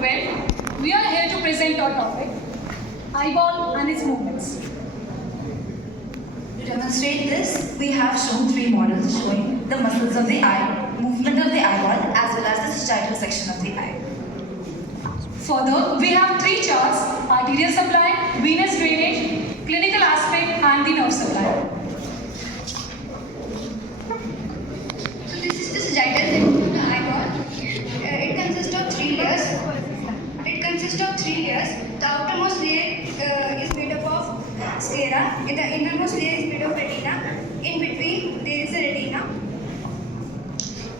Well, we are here to present our topic, eyeball and its movements. To demonstrate this, we have shown three models showing the muscles of the eye, movement of the eyeball, as well as the sagittal section of the eye. Further, we have three charts, arterial supply, venous drainage, clinical aspect and the nerve supply. So this is the sagittal section of the eyeball. It consists of three layers. The outermost layer is made up of sclera. The innermost layer is made of retina. In between, there is a retina.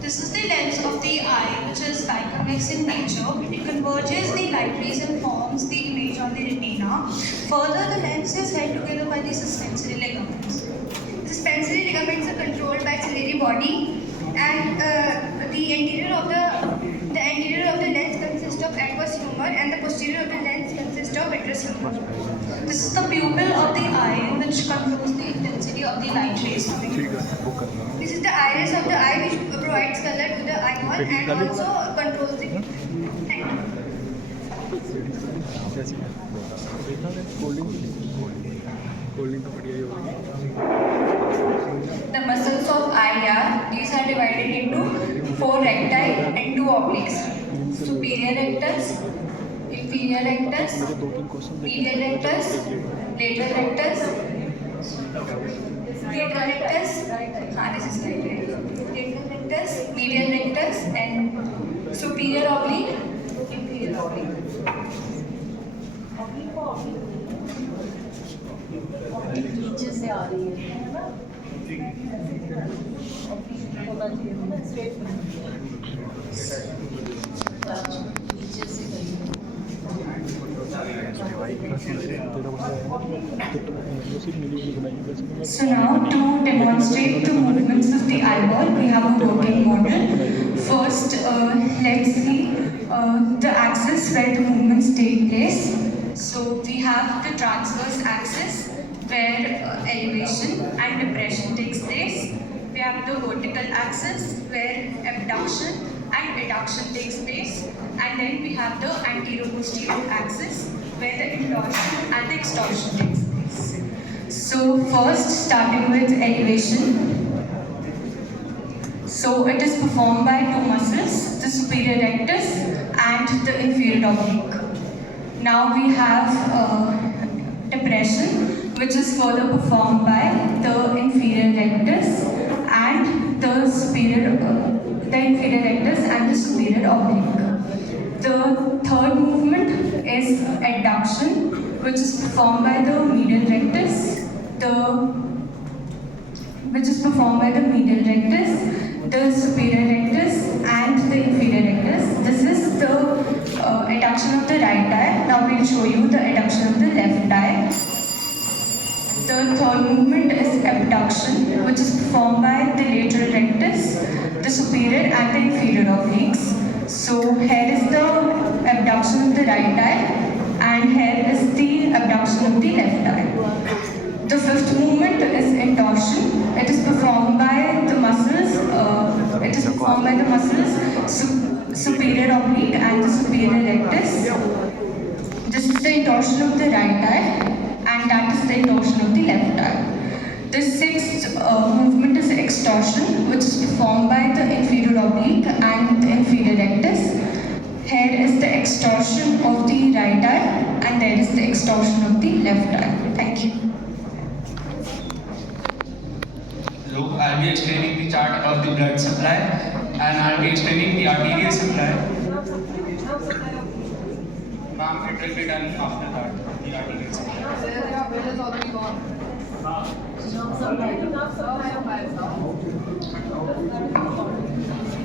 This is the lens of the eye, which is biconvex in nature. It converges the light rays and forms the image on the retina. Further, the lens is held together by the suspensory ligaments. The suspensory ligaments are controlled by ciliary body, and the anterior of the lens consists of aqueous humor, and the posterior of the lens consists of vitreous humor. This is the pupil of the eye, which controls the intensity of the light rays coming in. This is the iris of the eye, which provides color to the eyeball and also controls the. Thank you. The muscles of eye are, these are divided into four recti and two obliques. Superior rectus, inferior rectus, medial rectus, lateral rectus, lateral rectus, this is lateral rectus, medial rectus, and superior oblique, inferior oblique. नीचे से आ रही है ना होना चाहिए ना straight नीचे से गई So now to demonstrate the movements of the eyeball, we have a working model. First, let's see the axis where the movements take place. So we have the transverse axis where elevation and depression takes place. We have the vertical axis where abduction and adduction takes place. And then we have the anterior-posterior axis where the intorsion and the extorsion takes place. So first, starting with elevation. So it is performed by two muscles, the superior rectus and the inferior oblique. Now we have depression, which is further performed by the inferior rectus and the inferior rectus and the superior oblique. The third movement is adduction, which is performed by the medial rectus, the superior rectus, and the inferior rectus. This is the adduction of the right eye. Now we'll show you the adduction of the left eye. The third movement is abduction, which is performed by the lateral rectus, the superior and the inferior obliques. So here is the abduction of the right eye, and here is the abduction of the left eye. The fifth movement is intorsion. It is performed by the muscles. Superior oblique and the superior rectus. This is the intorsion of the right eye, and that is the intorsion of the left eye. The sixth movement is extorsion, which is performed by the inferior oblique and the inferior rectus. Here is the extorsion of the right eye, and there is the extorsion of the left eye. Thank you. Hello, I'll be explaining the chart of the blood supply, and I'll be explaining the arterial supply. Ma'am, it will be done after that, the arterial supply.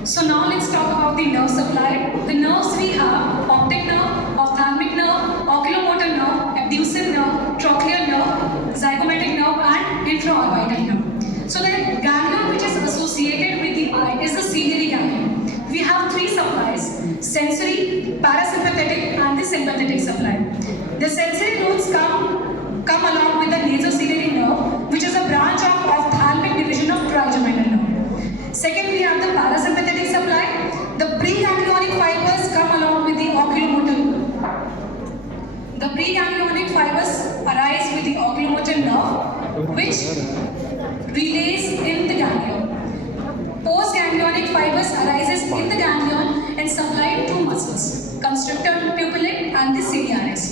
So now let's talk about the nerve supply. The nerves we have, optic nerve, ophthalmic nerve, oculomotor nerve, abductive nerve, trochlear nerve, zygomatic nerve and intraorbital nerve. So the ganglion which is associated with the eye is the ciliary ganglion. We have three supplies, sensory, parasympathetic and the sympathetic supply. The sensory nodes come along with the nasociliary nerve, which is a branch of ophthalmic division of trigeminal nerve. Second, we have the parasympathetic supply. The preganglionic fibers come along with the oculomotor preganglionic fibers arise with the oculomotor nerve, which relays in the ganglion. Postganglionic fibers arises in the ganglion and supply two muscles, constrictor pupillate and the ciliaris.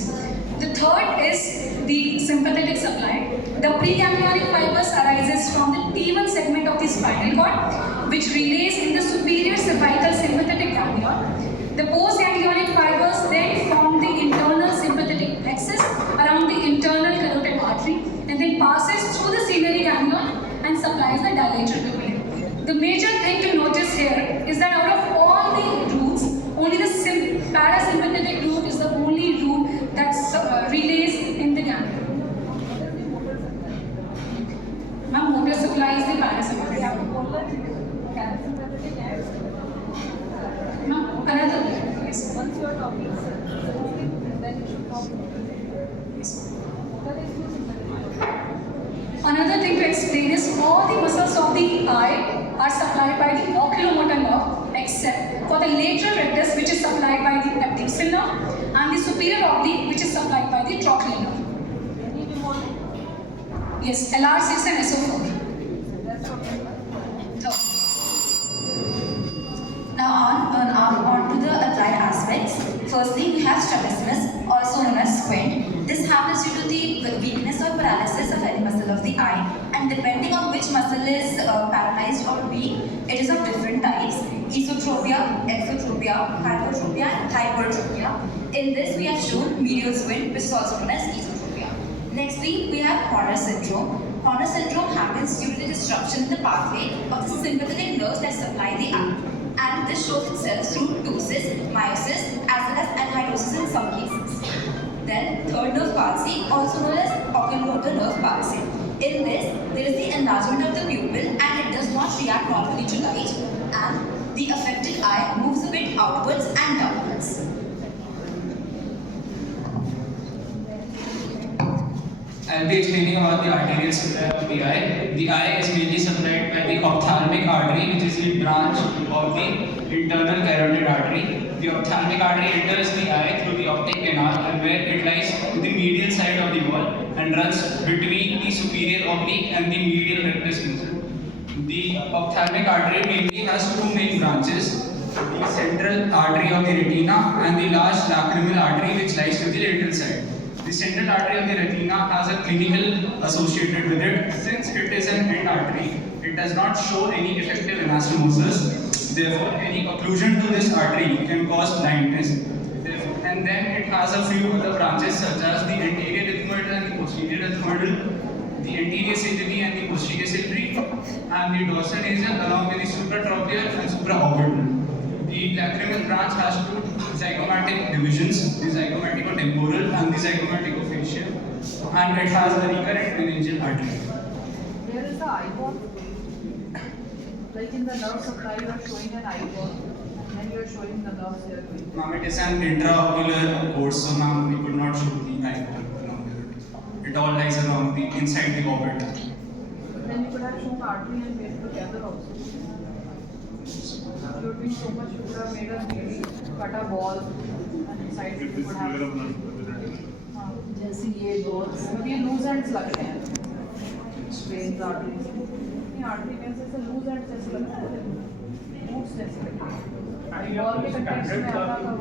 The third is the sympathetic supply. The preganglionic fibers arises from the T1 segment of the spinal cord, which relays in the superior cervical sympathetic ganglion. The postganglionic fibers then form the internal sympathetic axis around the internal carotid artery and then passes through the ciliary ganglion and supplies the dilator pupillate. The major thing to notice here is that out of all the routes, only the parasympathetic route is the only route that relays in the ganglion. Ma'am, motor supply is the parasympathetic. Ma'am, another. Yes. Once you are talking, then you should talk. Another thing to explain is all the muscles of the eye are supplied by the oculomotor nerve except for the lateral rectus, which is supplied by the abducens nerve, and the superior oblique, which is supplied by the trochlear nerve. Yes, LR6 and SO4. Now on to the applied aspects. Firstly, we have strabismus, also known as squint. This happens due to the weakness or paralysis of any muscle of the eye, and depending on which muscle is paralyzed or weak, it is of different types: esotropia, exotropia, hypertropia, and hypertropia. In this, we have shown medial squint, which is also known as esotropia. Nextly, we have Horner syndrome. Horner syndrome happens due to the disruption in the pathway of the sympathetic nerves that supply the eye, and this shows itself through ptosis, meiosis, as well as anhidrosis in some cases. Then, third nerve palsy, also known as oculomotor nerve palsy. In this, there is the enlargement of the pupil and it does not react normally to light, and the affected eye moves a bit outwards and downwards. I'll be explaining about the arterial supply of the eye. The eye is mainly supplied by the ophthalmic artery, which is the branch of the internal carotid artery. The ophthalmic artery enters the eye through the optic canal, and where it lies to the medial side of the wall and runs between the superior oblique and the medial rectus muscle. The ophthalmic artery mainly has two main branches: the central artery of the retina and the large lacrimal artery, which lies to the lateral side. The central artery of the retina has a clinical associated with it. Since it is an end artery, it does not show any effective anastomosis. Therefore, any occlusion to this artery can cause blindness. And then it has a few other branches such as the anterior ethmoidal and the posterior ethmoidal, the anterior ciliary and the posterior ciliary, and the dorsal nasal along with the supratrochlear and supraorbital. The lacrimal branch has two zygomatic divisions, the zygomatico-temporal and the zygomatico-facial, and it has a recurrent meningeal artery. There is the eyeball. Like in the nerve supply, you are showing an eyeball, and then you are showing the nerves here. Ma'am, it is an intraocular course, so ma'am, we could not show the eyeball along with it. It all lies along the inside the orbit. Then you could have shown artery and vein together also. You would be so much, you could have made a really cut a ball, and inside it you could have. जैसे ये dots, ये loose ends लगते हैं. Veins, arteries. ये artery veins ऐसे loose ends जैसे लगते हैं. Roots जैसे लगते हैं. Ball के context में आता था.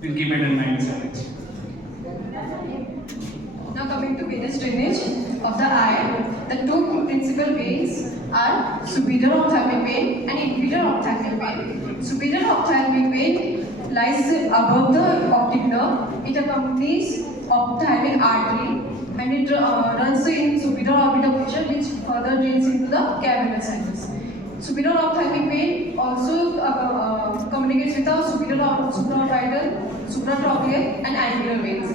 We'll keep it in mind, sir. Now coming to venous drainage of the eye, the two principal veins are superior ophthalmic vein and inferior ophthalmic vein. Superior ophthalmic vein lies above the optic nerve. It accompanies ophthalmic artery and it runs in superior orbital fissure, which further drains into the cavernous sinus. Superior ophthalmic vein also communicates with the supraorbital, supratrochlear and angular veins.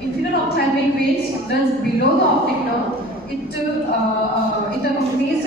Inferior ophthalmic veins runs below the optic nerve. It accompanies